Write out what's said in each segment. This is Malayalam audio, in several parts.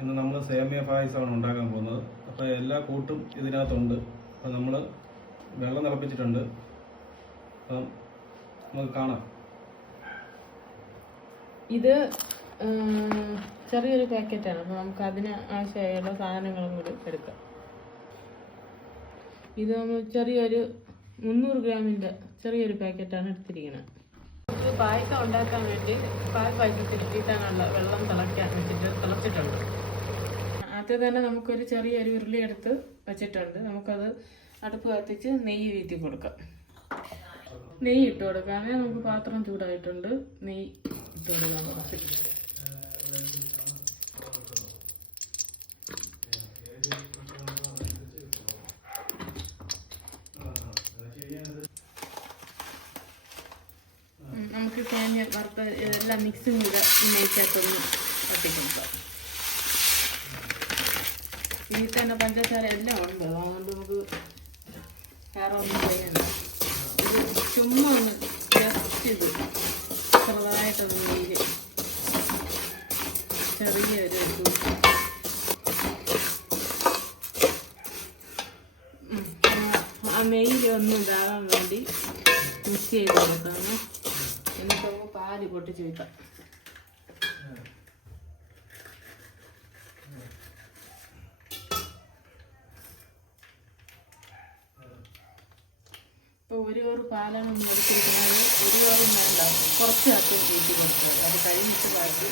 ഇന്ന് നമ്മൾ സേമിയ പായസമാണ് ഉണ്ടാക്കാൻ പോകുന്നത്. അപ്പോൾ എല്ലാ കൂട്ടും ഇതിനകത്തുണ്ട്. അപ്പോൾ നമ്മൾ വെള്ളം തിളപ്പിച്ചിട്ടുണ്ട്. അപ്പം നമുക്ക് കാണാം. ഇത് ചെറിയൊരു പാക്കറ്റാണ്. അപ്പോൾ നമുക്ക് അതിന് ആവശ്യമായുള്ള സാധനങ്ങളും കൂടി എടുക്കാം. ഇത് നമ്മൾ ചെറിയൊരു മുന്നൂറ് ഗ്രാമിന്റെ ചെറിയൊരു പാക്കറ്റാണ് എടുത്തിരിക്കുന്നത് പായസം ഉണ്ടാക്കാൻ വേണ്ടി പാൽ പാക്കറ്റിലിട്ടാണുള്ള വെള്ളം തിളയ്ക്കാൻ വെച്ചിട്ട് തിളച്ചിട്ടുണ്ട്. ആദ്യം തന്നെ നമുക്കൊരു ചെറിയൊരു ഉരുളി എടുത്ത് വെച്ചിട്ടുണ്ട്. നമുക്കത് അടുപ്പ് കത്തിച്ച് നെയ്യ് വീത്തി കൊടുക്കാം. നെയ്യ് ഇട്ട് കൊടുക്കാമേ നമുക്ക് പാത്രം ചൂടായിട്ടുണ്ട്. നെയ്യ് ഇട്ട് കൊടുക്കാം നമുക്ക് ഫാമിലി വറുത്ത എല്ലാം മിക്സും കൂടെ നെയ്ക്കകത്തൊന്ന് തട്ടിക്കൊടുക്കാം ഇതിൽ തന്നെ പഞ്ചസാര എല്ലാം ഉണ്ട്. അതുകൊണ്ട് നമുക്ക് വേറെ ഒന്നും ചെയ്യണ്ട. ഇത് ചുമ്മാ ഒന്ന് ജസ്റ്റ് ഇത് ചെറുതായിട്ടൊന്ന് നെയ്യ് ചെറിയൊരു. ആ- ആ ഒന്ന് ഇതാകാൻ വേണ്ടി മിക്സ് ചെയ്ത് കൊടുക്കാം എന്നിട്ട് നമുക്ക് പാൽ പൊട്ടിച്ച് വെക്കാം. ഇപ്പോൾ ഒരു ഓറ് പാലാണ് നമ്മൾ എടുത്തിരിക്കുന്നത്. ഒരു ഓറും വേണ്ട കുറച്ച് അത്ത് വീട്ടി കൊടുക്കുക അത് കഴിഞ്ഞിട്ട് ബാക്കി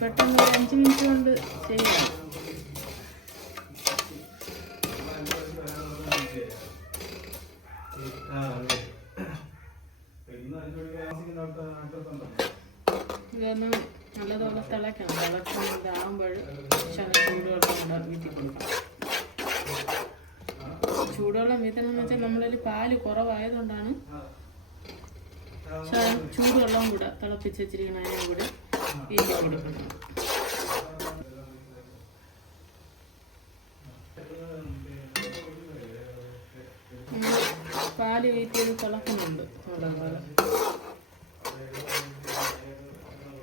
പെട്ടെന്ന് ഒരു അഞ്ച് മിനിറ്റ് കൊണ്ട് ചെയ്യാം തിളയ്ക്കണം തിളച്ച് ഇതാകുമ്പോൾ ശകലം ചൂടുവെള്ളം കൂടെ വീട്ടിൽ കൊടുക്കണം ചൂടുവെള്ളം എന്ന് വെച്ചാൽ നമ്മളിൽ പാൽ കുറവായതുകൊണ്ടാണ് ചൂടുവെള്ളം കൂടെ തിളപ്പിച്ച് വെച്ചിരിക്കണം അതിനെ കൂടെ വീട്ടിൽ കൊടുക്കണം പാൽ വീട്ടിൽ തിളക്കുന്നുണ്ട്. നല്ലതുപോലെ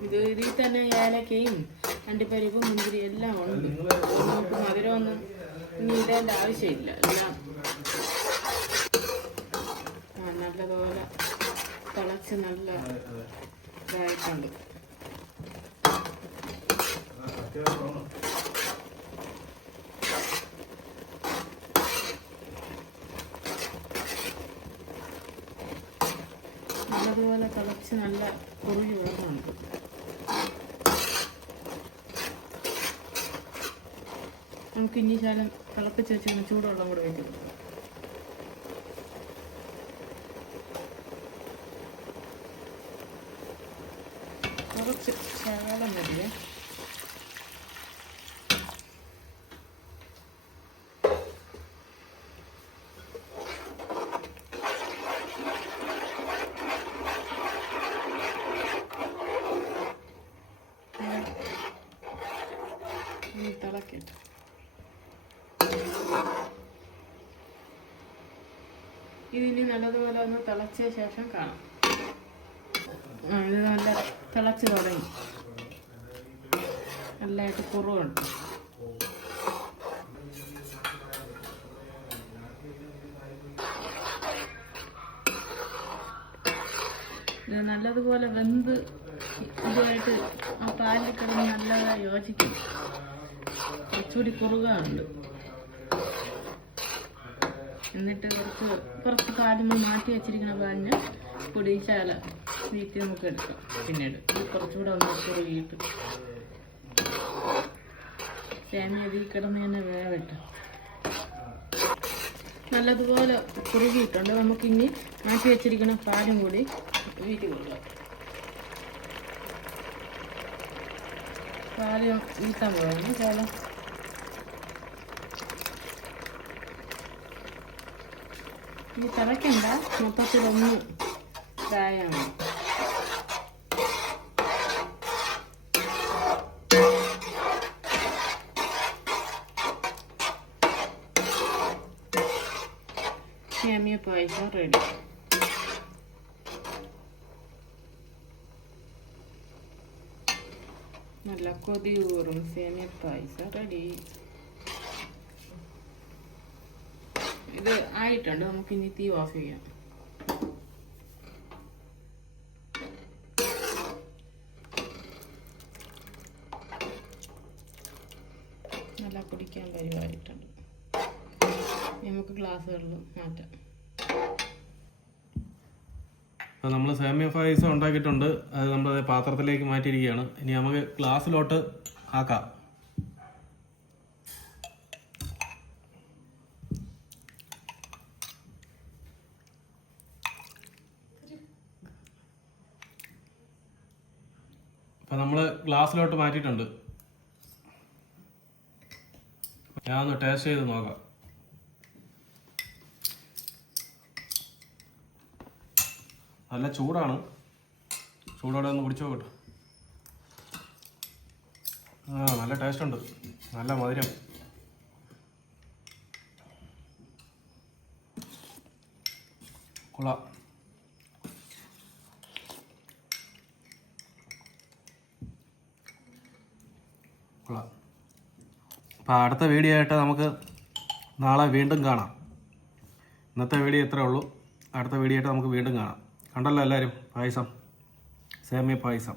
ഇത് ഇതിൽ തന്നെ ഏലക്കയും അണ്ടിപ്പരിപ്പും മുന്തിരി എല്ലാം ഉണ്ട്. നമുക്ക് മധുരമൊന്നും ഇനി ഇടേണ്ട ആവശ്യമില്ല. എല്ലാം ആ നല്ലതുപോലെ തിളച്ച് നല്ല ഇതായിട്ടുണ്ട്. നല്ലതുപോലെ തിളച്ച് നല്ല കുറുകി വരുന്നുണ്ട്. നമുക്ക് ഇനി ശാലം തിളപ്പിച്ച് വെച്ചിരുന്ന ചൂടുവെള്ളം കൂടെ വെക്കും കുറച്ച് ശകലം മതിയേ ഇനി തിളക്കട്ടെ ഇതിനി നല്ലതുപോലെ ഒന്ന് തിളച്ച ശേഷം കാണാം. ഇത് നല്ല തിളച്ച് തുടങ്ങി. നല്ലതായിട്ട് കുറവുണ്ട്. ഇത് നല്ലതുപോലെ വെന്ത് ഇതുമായിട്ട് ആ പാലിൽ കിടന്ന് നല്ലതായി യോജിക്കും. കുറച്ചുകൂടി കുറുകാറുണ്ട് എന്നിട്ട് കുറച്ച് കുറച്ച് കാടിന് മാറ്റി വെച്ചിരിക്കുന്ന പാലിന് പൊടിശാല വീട്ടിൽ നമുക്ക് എടുക്കാം. പിന്നീട് കുറച്ചുകൂടെ ഒന്ന് കുറുകിയിട്ട് അതിൽ കിടന്ന് തന്നെ വേവട്ടെ. നല്ലതുപോലെ കുറുകിയിട്ടുണ്ട്. നമുക്കിനി മാറ്റി വെച്ചിരിക്കുന്ന പാലും കൂടി വീട്ടിൽ കൊടുക്കാം പാൽ വീട്ടാൻ പോകാം 이게 다르겠다. 나빠지러 오는 나야. 이게 미 보이더래. la codi oro insieme a paesa radice ഇത് ആയിട്ടുണ്ട്. നമുക്ക് ഇനി തീ ഓഫ് ചെയ്യാം. നല്ല കുടിക്കാൻ പരിവായിട്ടുണ്ട് നമുക്ക് ഗ്ലാസ്സുകളിൽ മാറ്റാം. അപ്പോൾ നമ്മൾ സേമിയ പായസം ഉണ്ടാക്കിയിട്ടുണ്ട്. അത് നമ്മൾ പാത്രത്തിലേക്ക് മാറ്റിയിരിക്കുകയാണ്. ഇനി നമുക്ക് ഗ്ലാസ്സിലോട്ട് ആക്കാം. അപ്പം നമ്മൾ ഗ്ലാസ്സിലോട്ട് മാറ്റിയിട്ടുണ്ട്. ഞാനൊന്ന് ടേസ്റ്റ് ചെയ്ത് നോക്കാം. നല്ല ചൂടാണ്. ചൂടോടെ ഒന്ന് കുടിച്ചു നോക്കട്ടെ. ആ നല്ല ടേസ്റ്റ് ഉണ്ട്. നല്ല മധുരം. കൊള്ളാം. കൊള്ളാം. അപ്പോൾ അടുത്ത വീഡിയോ ആയിട്ട് നമുക്ക് നാളെ വീണ്ടും കാണാം. ഇന്നത്തെ വീഡിയോ ഇത്രേ ഉള്ളൂ. അടുത്ത വീഡിയോ ആയിട്ട് നമുക്ക് വീണ്ടും കാണാം. കണ്ടല്ലോ എല്ലാവരും പായസം. സേമിയ പായസം.